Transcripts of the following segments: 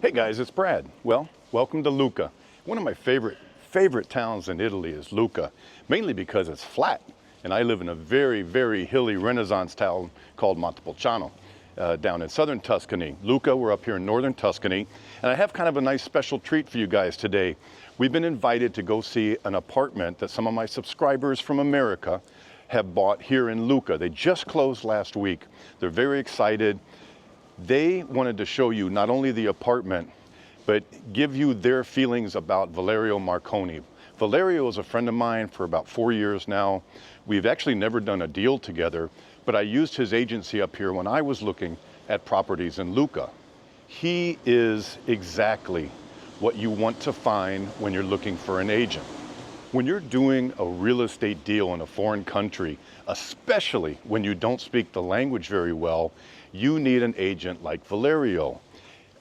Hey guys, it's Brad. Well, welcome to Lucca. One of my favorite towns in Italy is Lucca, mainly because it's flat. And I live in a very hilly Renaissance town called Montepulciano, down in southern Tuscany. Lucca, we're up here in northern Tuscany. And I have kind of a nice special treat for you guys today. We've been invited to go see an apartment that some of my subscribers from America have bought here in Lucca. They just closed last week. They're very excited. They wanted to show you not only the apartment, but give you their feelings about Valerio Marconi. Valerio is a friend of mine for about 4 years now. We've actually never done a deal together, but I used his agency up here when I was looking at properties in Lucca. He is exactly what you want to find when you're looking for an agent. When you're doing a real estate deal in a foreign country, especially when you don't speak the language very well, you need an agent like Valerio.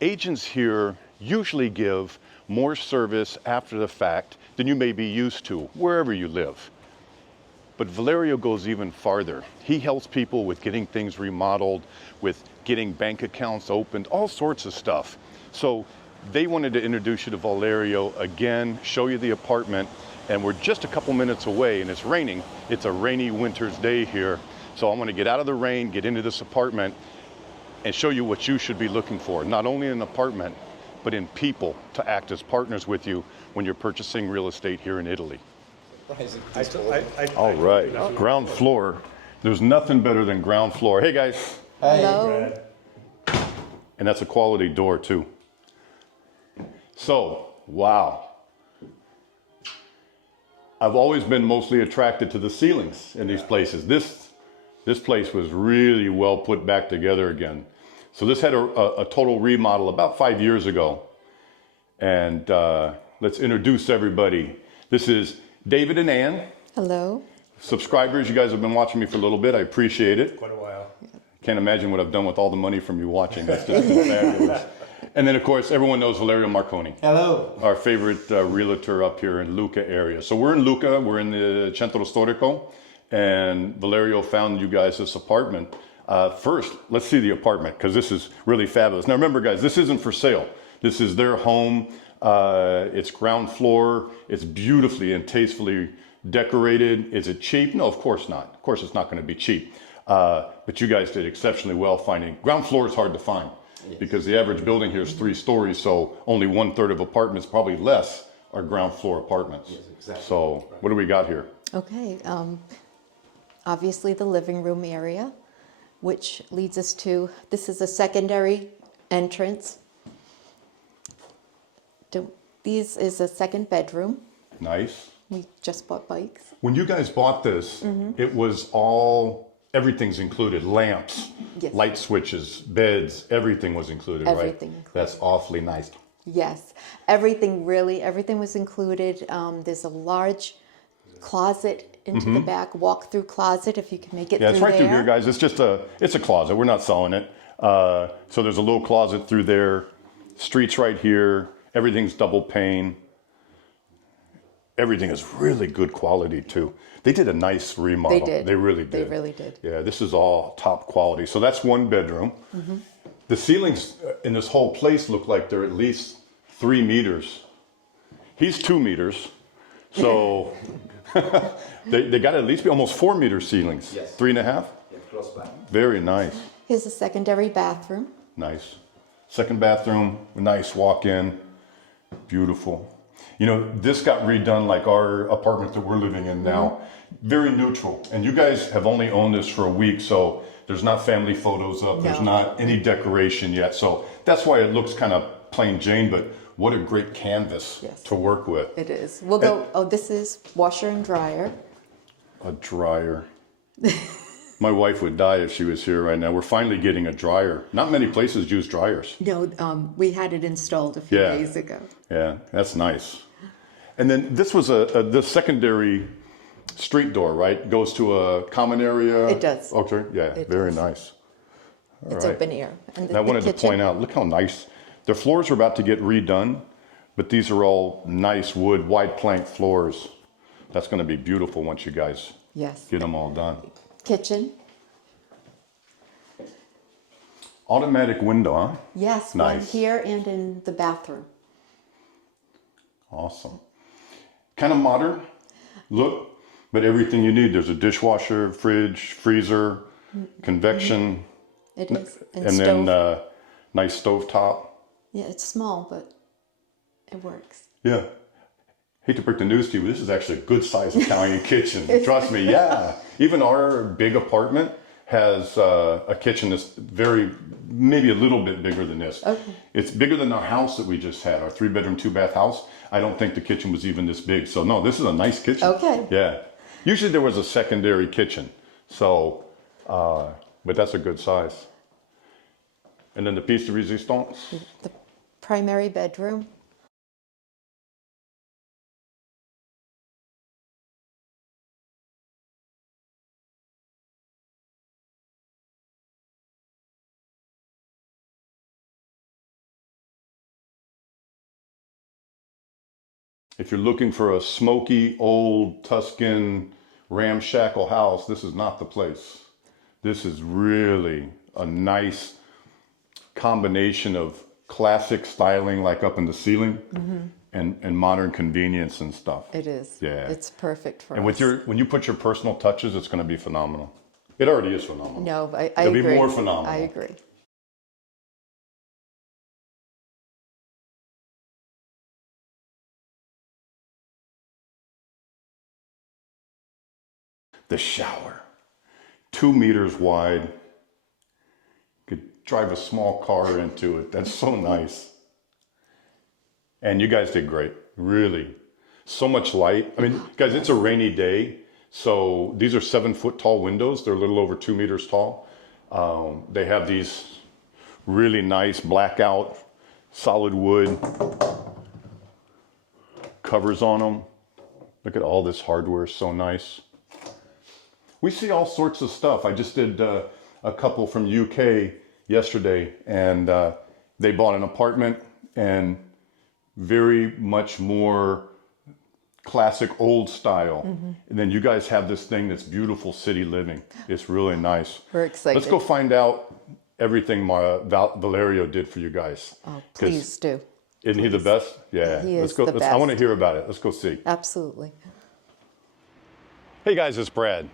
Agents here usually give more service after the fact than you may be used to, wherever you live. But Valerio goes even farther. He helps people with getting things remodeled, with getting bank accounts opened, all sorts of stuff. So they wanted to introduce you to Valerio again, show you the apartment, and we're just a couple minutes away and it's raining. It's a rainy winter's day here. So I want to get out of the rain, get into this apartment, and show you what you should be looking for, not only in an apartment, but in people to act as partners with you when you're purchasing real estate here in Italy. All right, ground floor. There's nothing better than ground floor. Hey guys. Hello. And that's a quality door too. So, wow. I've always been mostly attracted to the ceilings in these places. This place was really well put back together again. So this had a total remodel about 5 years ago. And let's introduce everybody. This is David and Ann. Hello. Subscribers, you guys have been watching me for a little bit. I appreciate it. Quite a while. Can't imagine what I've done with all the money from you watching. That's just been fabulous. And then, of course, everyone knows Valerio Marconi. Hello. Our favorite realtor up here in Lucca area. So we're in Lucca. We're in the Centro Storico. And Valerio found you guys this apartment. First, let's see the apartment because this is really fabulous. Now remember guys, this isn't for sale. This is their home. It's ground floor. It's beautifully and tastefully decorated. Is it cheap? No, of course not. Of course it's not going to be cheap. But you guys did exceptionally well finding. Ground floor is hard to find because the average building here is 3 stories. So only 1/3 of apartments, probably less, are ground floor apartments. Yes, exactly. So what do we got here? Okay. Obviously the living room area, which leads us to, this is a secondary entrance. This is a second bedroom. Nice. We just bought bikes. When you guys bought this, it was everything's included. Lamps, Yes. light switches, beds, everything was included, Everything right? included. That's awfully nice. Yes. Everything was included. There's a large closet into the back, walk-through closet if you can make it Yeah, through it's right there. through here, guys. It's just it's a closet. We're not selling it. So there's a little closet through there. Streets right here. Everything's double pane. Everything is really good quality too. They did a nice remodel. They did. They really did. They really did. Yeah, this is all top quality. So that's one bedroom. The ceilings in this whole place look like they're at least 3 meters. He's 2 meters. So they got to at least be almost 4 meter ceilings. Yes. 3.5? Yeah, close by. Very nice. Here's a secondary bathroom. Nice. Second bathroom, nice walk-in. Beautiful. You know, this got redone like our apartment that we're living in now. Very neutral. And you guys have only owned this for a week, so there's not family photos up. There's No. not any decoration yet. So that's why it looks kind of plain Jane, but what a great canvas Yes. to work with. It is. We'll go, this is washer and dryer. A dryer. My wife would die if she was here right now. We're finally getting a dryer. Not many places use dryers. No, we had it installed a few Yeah. days ago. Yeah, that's nice. And then this was the secondary street door, right? Goes to a common area. It does. Okay, yeah, It very does. nice. It's right. open air. And I wanted to point out, look how nice. Their floors are about to get redone, but these are all nice wood, wide plank floors. That's going to be beautiful once you guys Yes. get them all done. Kitchen. Automatic window, huh? Yes, Nice. one here and in the bathroom. Awesome. Kind of modern look, but everything you need. There's a dishwasher, fridge, freezer, convection. It is. And stove. then nice stove top. Yeah, it's small, but it works. Yeah. Hate to break the news to you, but this is actually a good sized Italian kitchen. Trust me, yeah. Even our big apartment has a kitchen that's maybe a little bit bigger than this. Okay. It's bigger than our house that we just had, our 3-bedroom, 2-bath house. I don't think the kitchen was even this big. So no, this is a nice kitchen. Okay. Yeah. Usually there was a secondary kitchen. So, but that's a good size. And then the piece de resistance. The primary bedroom. If you're looking for a smoky, old Tuscan ramshackle house, this is not the place. This is really a nice combination of classic styling, like up in the ceiling, and modern convenience and stuff. It is. Yeah. It's perfect for And us. when you put your personal touches, it's going to be phenomenal. It already is phenomenal. No, I It'll agree. be more phenomenal. I agree. The shower, 2 meters wide. Could drive a small car into it. That's so nice. And you guys did great, really. So much light. I mean, guys, it's a rainy day. So these are 7-foot tall windows. They're a little over 2 meters tall. They have these really nice blackout solid wood covers on them. Look at all this hardware, so nice. We see all sorts of stuff. I just did a couple from UK yesterday, and they bought an apartment and very much more classic old style. And then you guys have this thing that's beautiful city living. It's really nice. We're excited. Let's go find out everything Valerio did for you guys. Oh, please do. Isn't he the best? Yeah. He Let's is go. the I want to best. hear about it. Let's go see. Absolutely. Hey guys, it's Brad.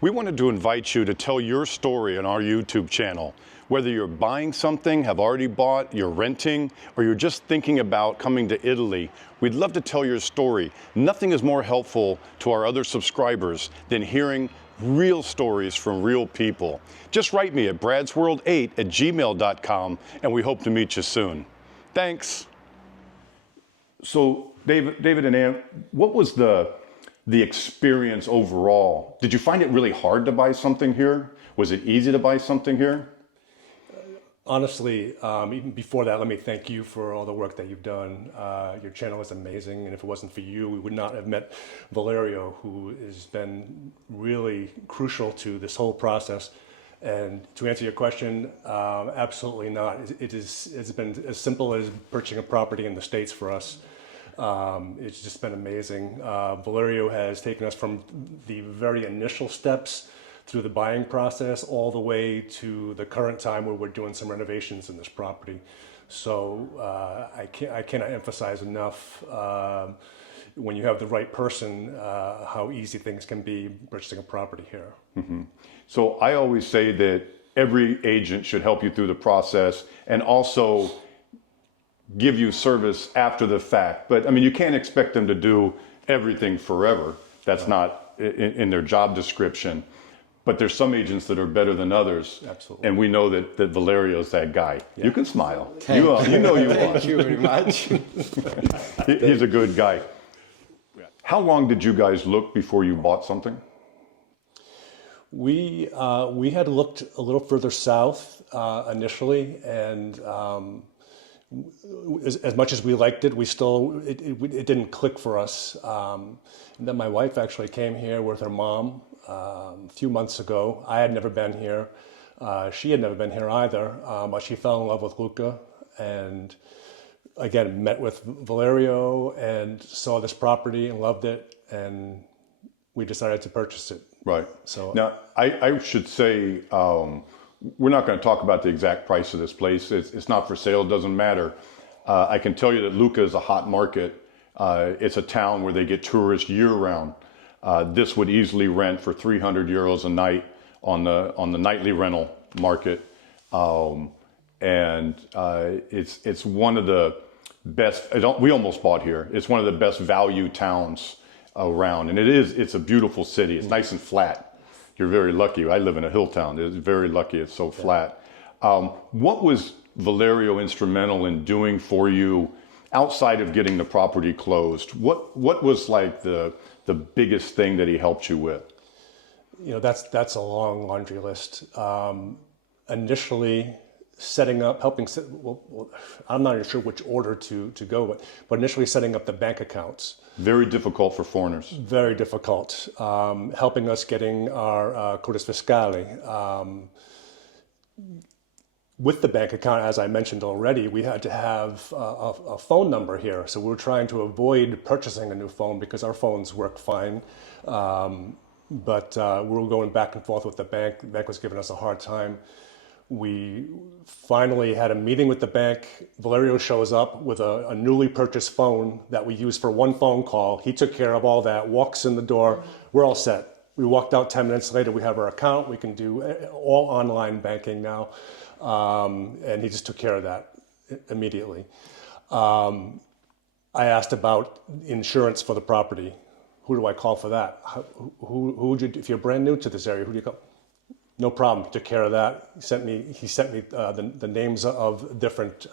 We wanted to invite you to tell your story on our YouTube channel. Whether you're buying something, have already bought, you're renting, or you're just thinking about coming to Italy, we'd love to tell your story. Nothing is more helpful to our other subscribers than hearing real stories from real people. Just write me at bradsworld8@gmail.com, and we hope to meet you soon. Thanks. So, David and Ann, what was the experience overall? Did you find it really hard to buy something here? Was it easy to buy something here? Honestly, even before that, let me thank you for all the work that you've done. Your channel is amazing, and if it wasn't for you, we would not have met Valerio, who has been really crucial to this whole process. And to answer your question, absolutely not. It's been as simple as purchasing a property in the States for us. It's just been amazing. Valerio has taken us from the very initial steps through the buying process all the way to the current time where we're doing some renovations in this property. So I cannot emphasize enough when you have the right person how easy things can be purchasing a property here. So I always say that every agent should help you through the process and also give you service after the fact. But I mean, you can't expect them to do everything forever. That's not in their job description. But there's some agents that are better than others. Absolutely. And we know that Valerio's that guy. Yeah. You can smile. You know you are. Thank you very much. He's a good guy. How long did you guys look before you bought something? We had looked a little further south initially, and as much as we liked it, it didn't click for us. And then my wife actually came here with her mom a few months ago. I had never been here. She had never been here either, but she fell in love with Lucca, and again met with Valerio and saw this property and loved it, and we decided to purchase it. Right. So now, I should say we're not going to talk about the exact price of this place. It's not for sale. It doesn't matter. I can tell you that Lucca is a hot market. It's a town where they get tourists year round. This would easily rent for 300 euros a night on the nightly rental market. It's one of the best. We almost bought here. It's one of the best value towns around, and it's a beautiful city. It's nice and flat. You're very lucky. I live in a hill town. It's very lucky. It's so flat. What was Valerio instrumental in doing for you outside of getting the property closed? What was like the biggest thing that he helped you with? That's a long laundry list. Initially, setting up, I'm not even sure which order to go with, but initially setting up the bank accounts. Very difficult for foreigners. Very difficult. Helping us getting our codice fiscale. With the bank account, as I mentioned already, we had to have a phone number here. So we were trying to avoid purchasing a new phone because our phones work fine. But we were going back and forth with the bank. The bank was giving us a hard time. We finally had a meeting with the bank. Valerio shows up with a newly purchased phone that we used for one phone call. He took care of all that, walks in the door. We're all set. We walked out 10 minutes later. We have our account. We can do all online banking now. And he just took care of that immediately. I asked about insurance for the property. Who do I call for that? Who would you, if you're brand new to this area, who do you call? No problem. Took care of that. He sent me the names of different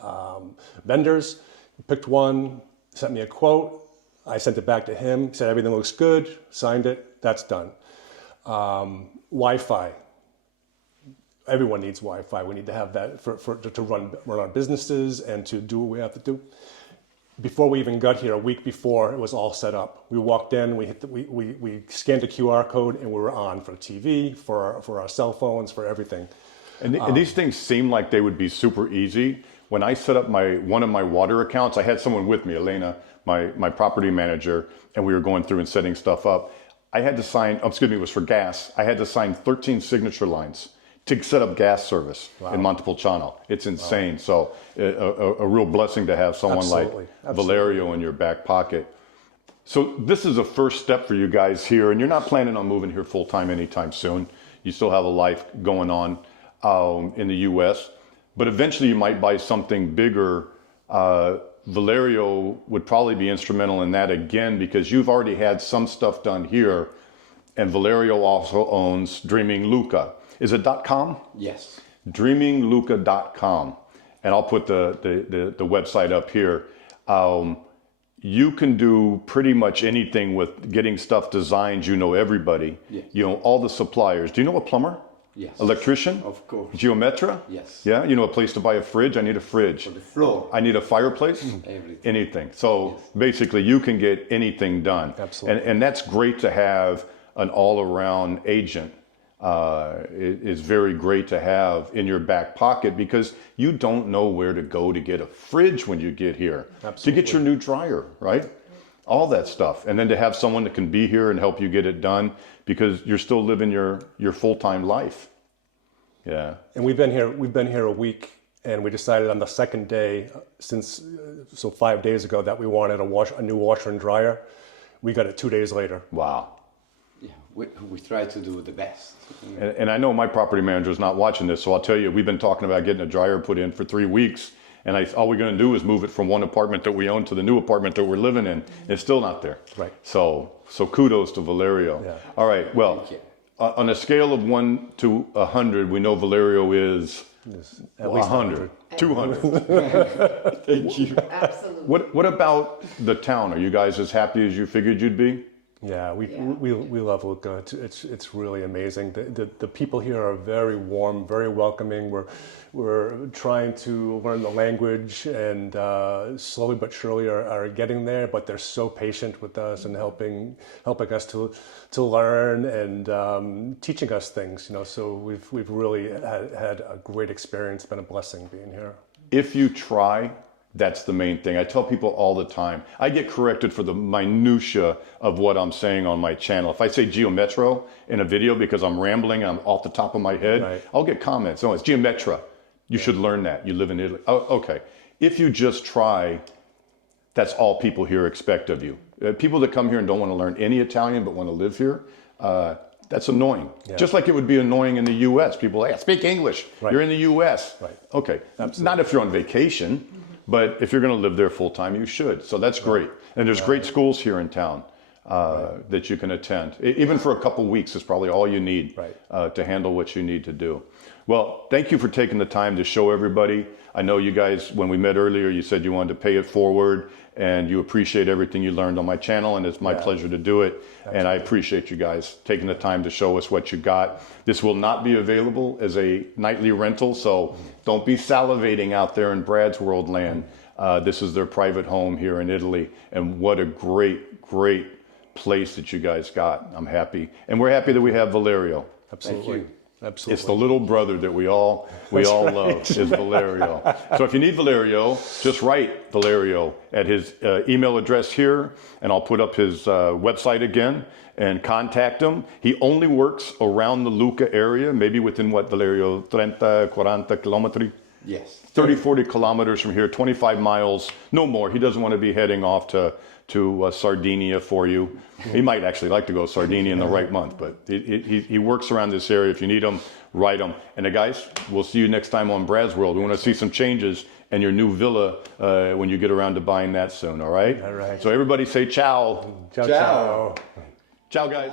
vendors. He picked one, sent me a quote. I sent it back to him. Said everything looks good. Signed it. That's done. Wi-Fi. Everyone needs Wi-Fi. We need to have that to run our businesses and to do what we have to do. Before we even got here, a week before, it was all set up. We walked in, we scanned a QR code, and we were on for TV, for our cell phones, for everything. And these things seem like they would be super easy. When I set up one of my water accounts, I had someone with me, Elena, my property manager, and we were going through and setting stuff up. I had to sign, it was for gas. I had to sign 13 signature lines to set up gas service in Montepulciano. It's insane. So a real blessing to have someone like Valerio in your back pocket. So this is a first step for you guys here, and you're not planning on moving here full time anytime soon. You still have a life going on in the U.S., but eventually you might buy something bigger. Valerio would probably be instrumental in that again, because you've already had some stuff done here, and Valerio also owns Dreaming Lucca. Is it .com? Yes. DreamingLucca.com. And I'll put the website up here. You can do pretty much anything with getting stuff designed. You know everybody. Yes. You know all the suppliers. Do you know a plumber? Yes. Electrician? Of course. Geometra? Yes. Yeah? You know a place to buy a fridge? I need a fridge. For the floor. I need a fireplace? Everything. Anything. So basically you can get anything done. Absolutely. And that's great to have an all-around agent. It is very great to have in your back pocket, because you don't know where to go to get a fridge when you get here. Absolutely. To get your new dryer, right? All that stuff. And then to have someone that can be here and help you get it done, because you're still living your full-time life. Yeah. And we've been here a week, and we decided on the second day, so 5 days ago, that we wanted a new washer and dryer. We got it 2 days later. Wow. Yeah, we try to do the best. And I know my property manager is not watching this, so I'll tell you, we've been talking about getting a dryer put in for 3 weeks, and all we're going to do is move it from one apartment that we own to the new apartment that we're living in. It's still not there. Right. So kudos to Valerio. Yeah. All right. Well, on a scale of 1 to 100, we know Valerio is At least 100, 200. Thank you. Absolutely. What about the town? Are you guys as happy as you figured you'd be? Yeah, we love Lucca. It's really amazing. The people here are very warm, very welcoming. We're trying to learn the language, and slowly but surely are getting there. But they're so patient with us and helping us to learn and teaching us things. So we've really had a great experience. It's been a blessing being here. If you try That's the main thing. I tell people all the time. I get corrected for the minutia of what I'm saying on my channel. If I say geometro in a video because I'm rambling, I'm off the top of my head, Right. I'll get comments. Oh, it's geometra. You should learn that. You live in Italy. Oh, okay. If you just try, that's all people here expect of you. People that come here and don't want to learn any Italian but want to live here, that's annoying. Yeah. Just like it would be annoying in the U.S. People say, speak English. Right. You're in the U.S. Right. Okay. Absolutely. Not if you're on vacation, but if you're going to live there full time, you should. So that's great. And there's great schools here in town that you can attend. Even for a couple weeks is probably all you need to handle what you need to do. Well, thank you for taking the time to show everybody. I know you guys, when we met earlier, you said you wanted to pay it forward and you appreciate everything you learned on my channel, and it's my pleasure to do it. Absolutely. And I appreciate you guys taking the time to show us what you got. This will not be available as a nightly rental, so don't be salivating out there in BradsWorld land. This is their private home here in Italy, and what a great, great place that you guys got. I'm happy. And we're happy that we have Valerio. Absolutely. Absolutely. It's the little brother that we all love is Valerio. So if you need Valerio, just write Valerio at his email address here, and I'll put up his website again and contact him. He only works around the Lucca area, maybe within what, Valerio, 30, 40 kilometri? Yes. 30, 40 kilometers from here, 25 miles, no more. He doesn't want to be heading off to Sardinia for you. He might actually like to go to Sardinia in the right month, but he works around this area. If you need him, write him. And guys, we'll see you next time on BradsWorld. We want to see some changes in your new villa when you get around to buying that soon, all right? All right. So everybody say ciao. Ciao, Ciao. ciao. Ciao, guys.